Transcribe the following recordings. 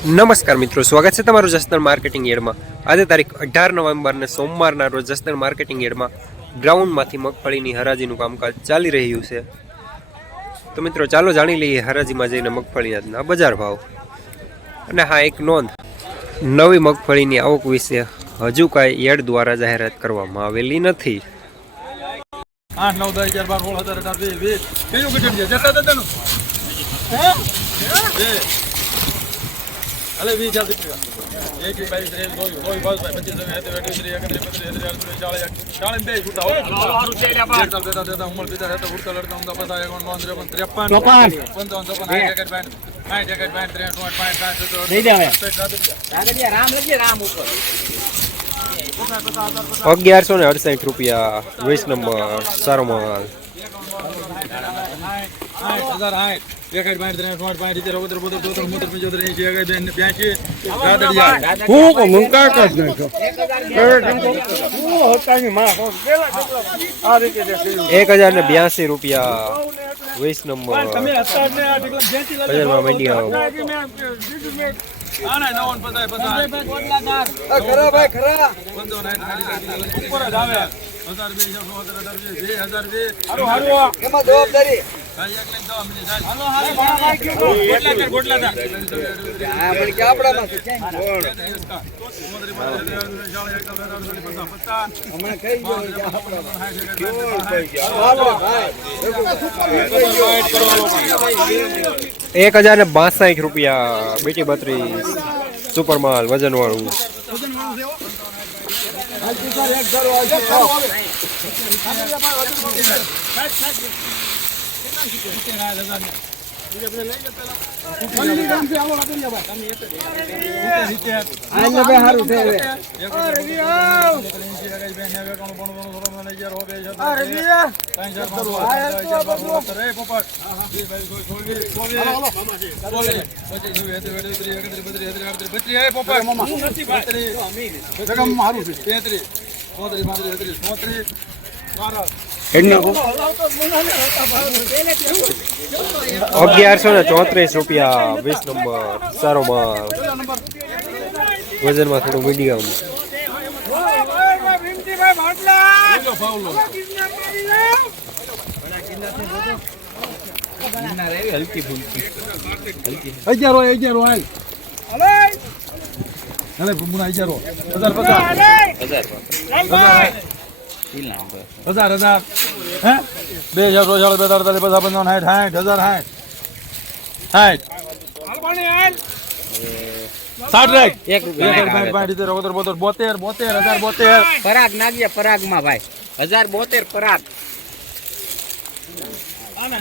નમસ્કાર મિત્રો, સ્વાગત છે તમારું જસદણ માર્કેટિંગ યાર્ડમાં। આજે તારીખ 18 નવેમ્બરને સોમવારના રોજ જસદણ માર્કેટિંગ યાર્ડમાં ગ્રાઉન્ડમાંથી મગફળીની હરાજીનું કામકાજ ચાલી રહ્યું છે। તો મિત્રો ચાલો જાણી લઈએ હરાજીમાં જઈને મગફળીના બજાર ભાવ। અને હા, એક નોંધ, નવી મગફળીની આવક વિશે હજુ કાંઈ યાર્ડ દ્વારા જાહેરાત કરવામાં આવેલી નથી। 8 9 10 11 12 16 17 18 20 અલે 20 ચાલ દીકરા 1 22 3 2 5 25 40 બે ફૂટા હો હારું છે લે બા ચાલ બેટા ઉમર બીજા રહેતો ઉડતા લડતા ઉમદા પસા 51 53 રામ લખી રામ ઉપર 1168 રૂપિયા 20 નંબર સારો માલ। ₹1082 20 નંબર બજારમાં મંડિયા ₹1062 બેટી 32 સુપર માલ વજન વાળું। ₹1134 20 નંબર સારો માલ વજનમાં થોડું મીડિયમ। હલકી ફૂલકી 11 હવે બુમના 11 1000 હે 2000 પરાગ નાગ્યા પરાગમાં ભાઈ 1072 પરાગ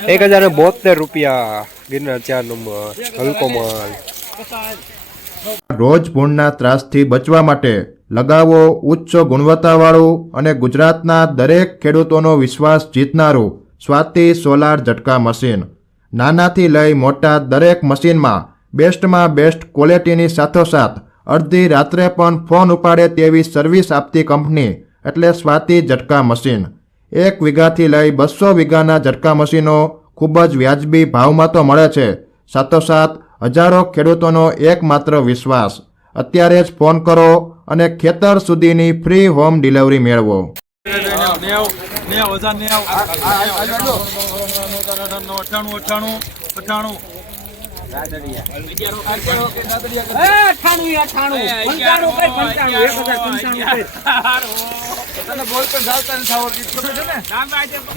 ₹1072 ગિરનાર 4 નંબર હલકો માલ। રોજ ભૂણના ત્રાસથી બચવા માટે લગાવો ઉચ્ચ ગુણવત્તાવાળું અને ગુજરાતના દરેક ખેડૂતોનો વિશ્વાસ જીતનારું સ્વાતિ સોલાર ઝટકા મશીન। નાનાથી લઈ મોટા દરેક મશીનમાં બેસ્ટમાં બેસ્ટ ક્વોલિટીની સાથોસાથ અડધી રાત્રે પણ ફોન ઉપાડે તેવી સર્વિસ આપતી કંપની એટલે સ્વાતિ ઝટકા મશીન। 1 વીઘાથી લઈ 200 વીઘાના ઝટકા મશીનો ખૂબ જ વ્યાજબી ભાવમાં તો મળે છે, સાથોસાથ હજારો ખેડૂતોનો એકમાત્ર વિશ્વાસ। અત્યારે જ ફોન કરો અને ખેતર સુધીની ફ્રી હોમ ડિલિવરી મેળવો।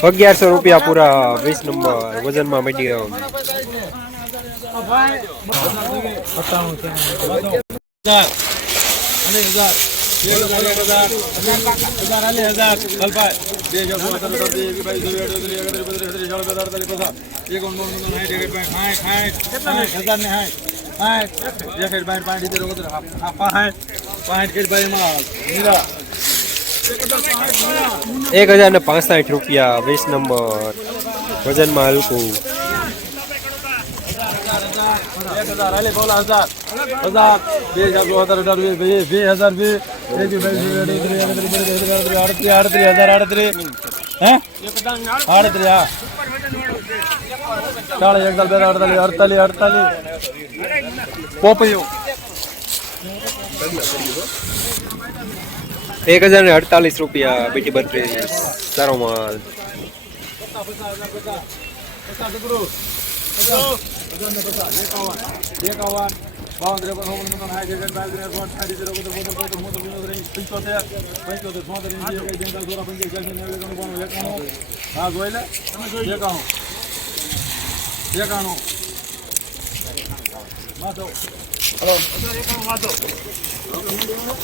₹1100 પૂરા 20 નંબર વજનમાં મીડિયમ। ₹1065 20 નંબર વજનમાં હલકું। 2000 40 એકદલ 48 48 પોપૈયો 1048 રૂપિયા બીટી 32 સારો માલ.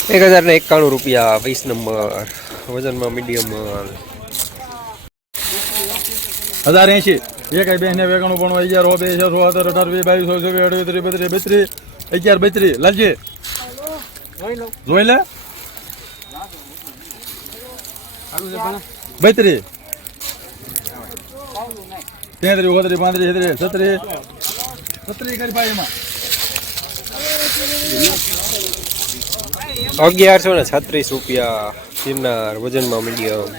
એક 1091 રૂપિયા 20 નંબર વજનમાં મીડિયમ માલ. 1080 1 2 ને 91 પણ 11 2 18 22 11 લાલજી જોઈ લે 32 33 34 35 37 કરી ભાઈ એમાં 1136 રૂપિયા ગિરનાર વજનમાં મીડિયમ.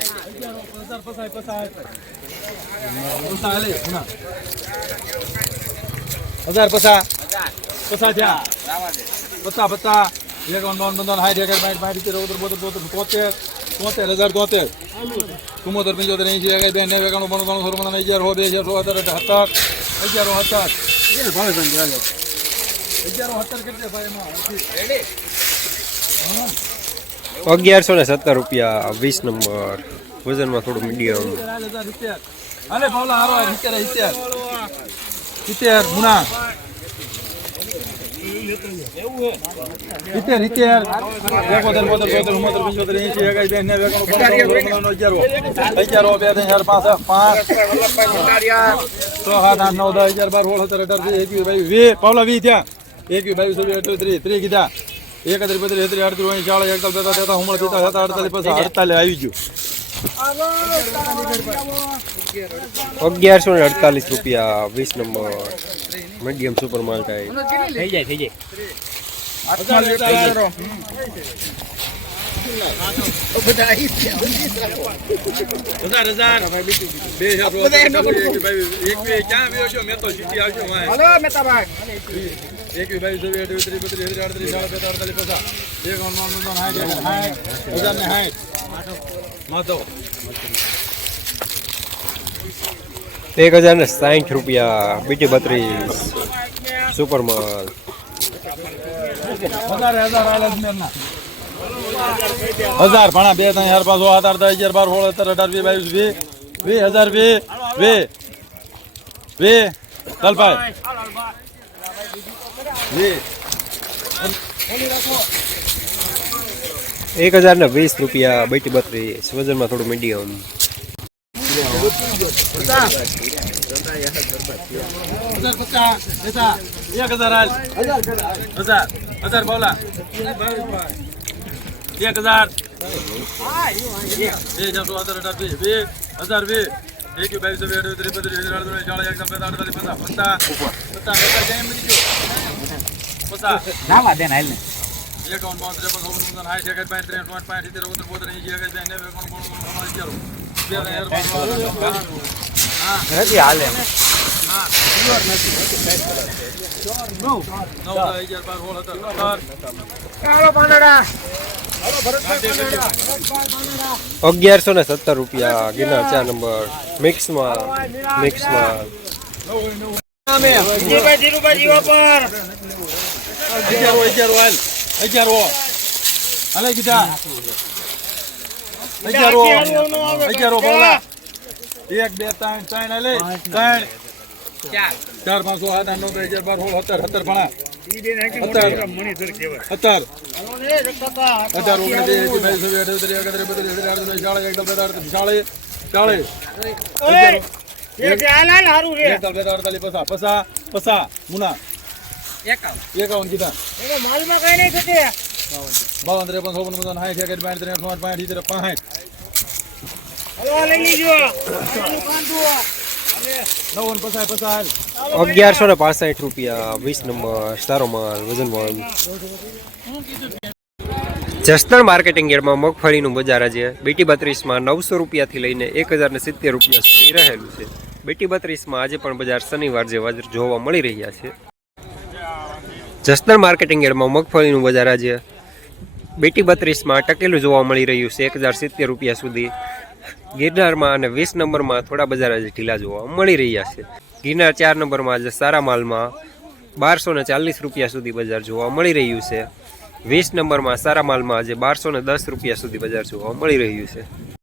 1117 રૂપિયા 20 નંબર વજનમાં થોડું મીડિયમ. અલે પાવલા હારો 70 મુના 1148 રૂપિયા 20 નંબર મીડિયમ સુપર માલ ટાઈપ. થઈ જાય એક 1060 રૂપિયા બીટી 32 સુપર માલ. 1000 ભણા 2 3 4 5 6 7 8 10 12 16 17 18 20 ચાલ ભાઈ 1020 રૂપિયા બીટી 32 વજનમાં થોડું મીડિયમ. 1000 બોલા 1000 નાવા દે હાલ ને નથી હાલે અગિયારસો ને 17 રૂપિયા ગિરનાર 4 નંબર મિક્સમાં 4 5 6 7 8 9 10 12 16 17 1165 રૂપિયા 20 નંબર સારો માલ વજનમાં. જસદણ માર્કેટિંગ યાર્ડમાં મગફળીનું બજાર આજે બીટી 32 માં 900 રૂપિયાથી લઈને 1070 રૂપિયા સુધી રહેલું છે. બેટી 32માં આજે પણ બજાર શનિવાર જેવા જ જોવા મળી રહ્યા છે. જસદણ માર્કેટિંગ યાર્ડમાં મગફળીનું બજાર આજે બેટી 32માં ટકેલું જોવા મળી રહ્યું છે 1070 રૂપિયા સુધી. ગિરનારમાં અને 20 નંબરમાં થોડા બજાર આજે ઢીલા જોવા મળી રહ્યા છે. ગિરનાર 4 નંબરમાં આજે સારા માલમાં 1240 રૂપિયા સુધી બજાર જોવા મળી રહ્યું છે. 20 નંબરમાં સારા માલમાં આજે 1210 રૂપિયા સુધી બજાર જોવા મળી રહ્યું છે.